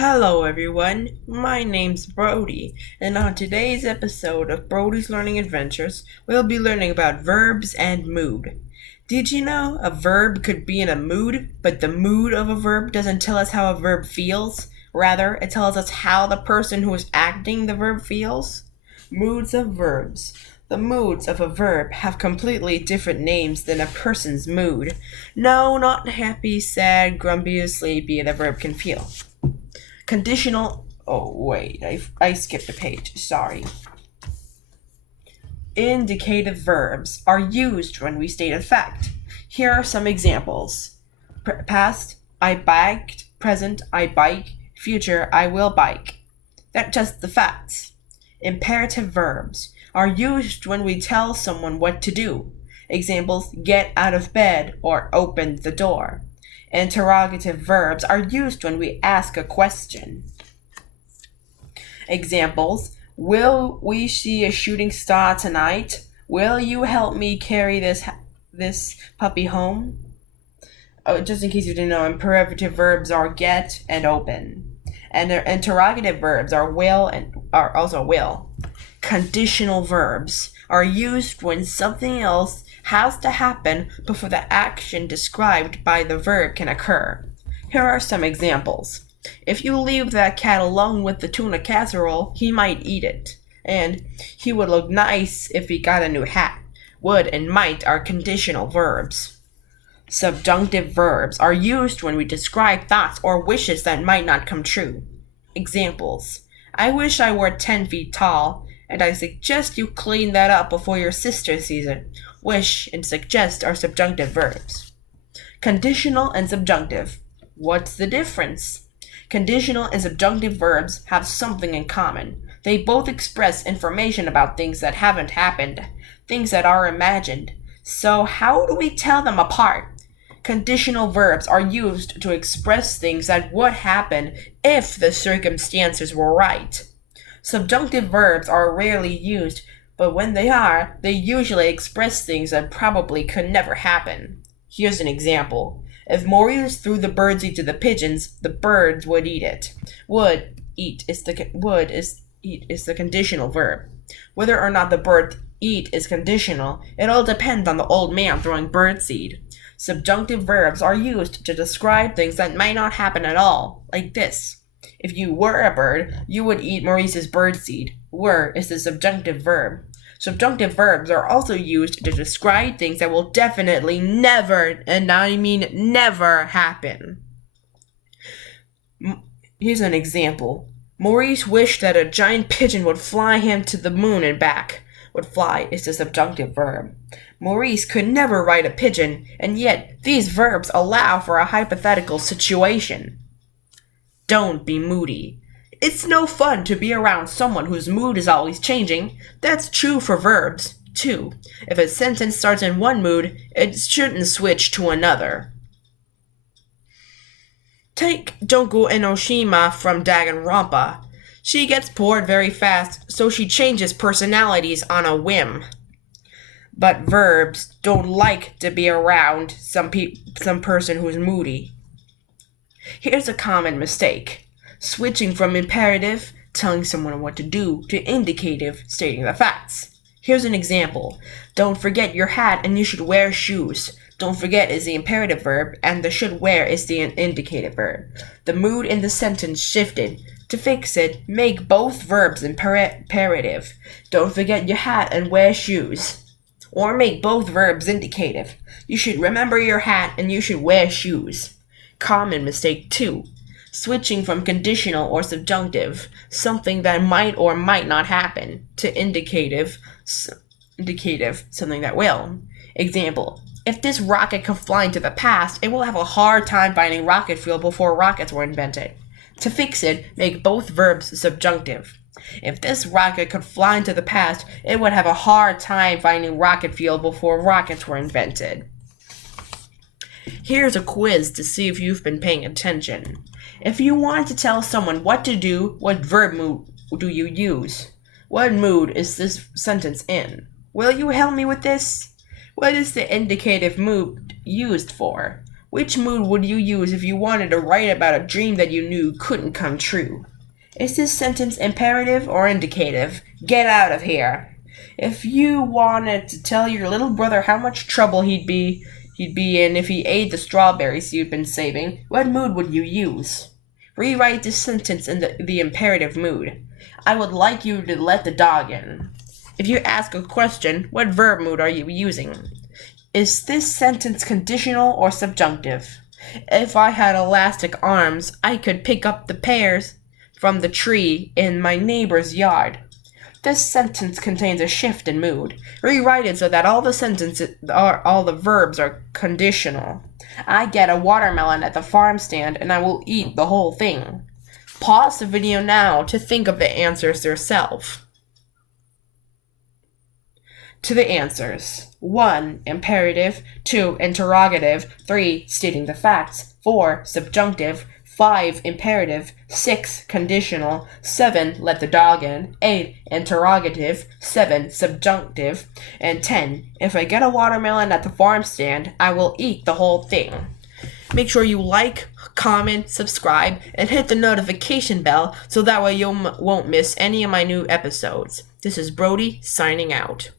Hello everyone, my name's Brody, and on today's episode of Brody's Learning Adventures, we'll be learning about verbs and mood. Did you know a verb could be in a mood, but the mood of a verb doesn't tell us how a verb feels? Rather, it tells us how the person who is acting the verb feels? Moods of verbs. The moods of a verb have completely different names than a person's mood. No, not happy, sad, grumpy, or sleepy the verb can feel. Conditional. Oh, wait, I skipped a page. Sorry. Indicative verbs are used when we state a fact. Here are some examples. Past, I biked. Present, I bike. Future, I will bike. That's just the facts. Imperative verbs are used when we tell someone what to do. Examples, get out of bed or open the door. Interrogative verbs are used when we ask a question. Examples, will we see a shooting star tonight? Will you help me carry this puppy home? Oh, just in case you didn't know, imperative verbs are get and open. And their interrogative verbs are will and are also will. Conditional verbs are used when something else has to happen before the action described by the verb can occur. Here are some examples. If you leave that cat alone with the tuna casserole, he might eat it. And he would look nice if he got a new hat. Would and might are conditional verbs. Subjunctive verbs are used when we describe thoughts or wishes that might not come true. Examples, I wish I were 10 feet tall, and I suggest you clean that up before your sister sees it. Wish and suggest are subjunctive verbs. Conditional and subjunctive. What's the difference? Conditional and subjunctive verbs have something in common. They both express information about things that haven't happened, things that are imagined. So how do we tell them apart? Conditional verbs are used to express things that would happen if the circumstances were right. Subjunctive verbs are rarely used, but when they are, they usually express things that probably could never happen. Here's an example. If Maurice threw the birdseed to the pigeons, the birds would eat it. Would eat is the conditional verb. Whether or not the bird eat is conditional, it all depends on the old man throwing birdseed. Subjunctive verbs are used to describe things that might not happen at all, like this. If you were a bird, you would eat Maurice's birdseed. Were is the subjunctive verb. Subjunctive verbs are also used to describe things that will definitely never, and I mean never, happen. Here's an example. Maurice wished that a giant pigeon would fly him to the moon and back. Would fly is the subjunctive verb. Maurice could never ride a pigeon, and yet these verbs allow for a hypothetical situation. Don't be moody. It's no fun to be around someone whose mood is always changing. That's true for verbs, too. If a sentence starts in one mood, it shouldn't switch to another. Take Donko Enoshima from Danganronpa. She gets bored very fast, so she changes personalities on a whim. But verbs don't like to be around some person who's moody. Here's a common mistake. Switching from imperative, telling someone what to do, to indicative, stating the facts. Here's an example. Don't forget your hat and you should wear shoes. Don't forget is the imperative verb, and the should wear is the indicative verb. The mood in the sentence shifted. To fix it, make both verbs imperative. Don't forget your hat and wear shoes. Or make both verbs indicative. You should remember your hat and you should wear shoes. Common mistake 2. Switching from conditional or subjunctive, something that might or might not happen, to indicative, something that will. Example, if this rocket could fly into the past, it will have a hard time finding rocket fuel before rockets were invented. To fix it, make both verbs subjunctive. If this rocket could fly into the past, it would have a hard time finding rocket fuel before rockets were invented. Here's a quiz to see if you've been paying attention. If you want to tell someone what to do, what verb mood do you use? What mood is this sentence in? Will you help me with this? What is the indicative mood used for? Which mood would you use if you wanted to write about a dream that you knew couldn't come true? Is this sentence imperative or indicative? Get out of here. If you wanted to tell your little brother how much trouble he'd be in if he ate the strawberries you'd been saving, what mood would you use? Rewrite this sentence in the imperative mood. I would like you to let the dog in. If you ask a question, what verb mood are you using? Is this sentence conditional or subjunctive? If I had elastic arms, I could pick up the pears from the tree in my neighbor's yard. This sentence contains a shift in mood. Rewrite it so that all the verbs are conditional. I get a watermelon at the farm stand and I will eat the whole thing. Pause the video now to think of the answers yourself. To the answers. 1. Imperative. 2. Interrogative. 3. Stating the facts. 4. Subjunctive. 5. Imperative. 6. Conditional. 7. Let the dog in. 8. Interrogative. 7. Subjunctive. And 10. If I get a watermelon at the farm stand, I will eat the whole thing. Make sure you like, comment, subscribe, and hit the notification bell so that way you won't miss any of my new episodes. This is Brody signing out.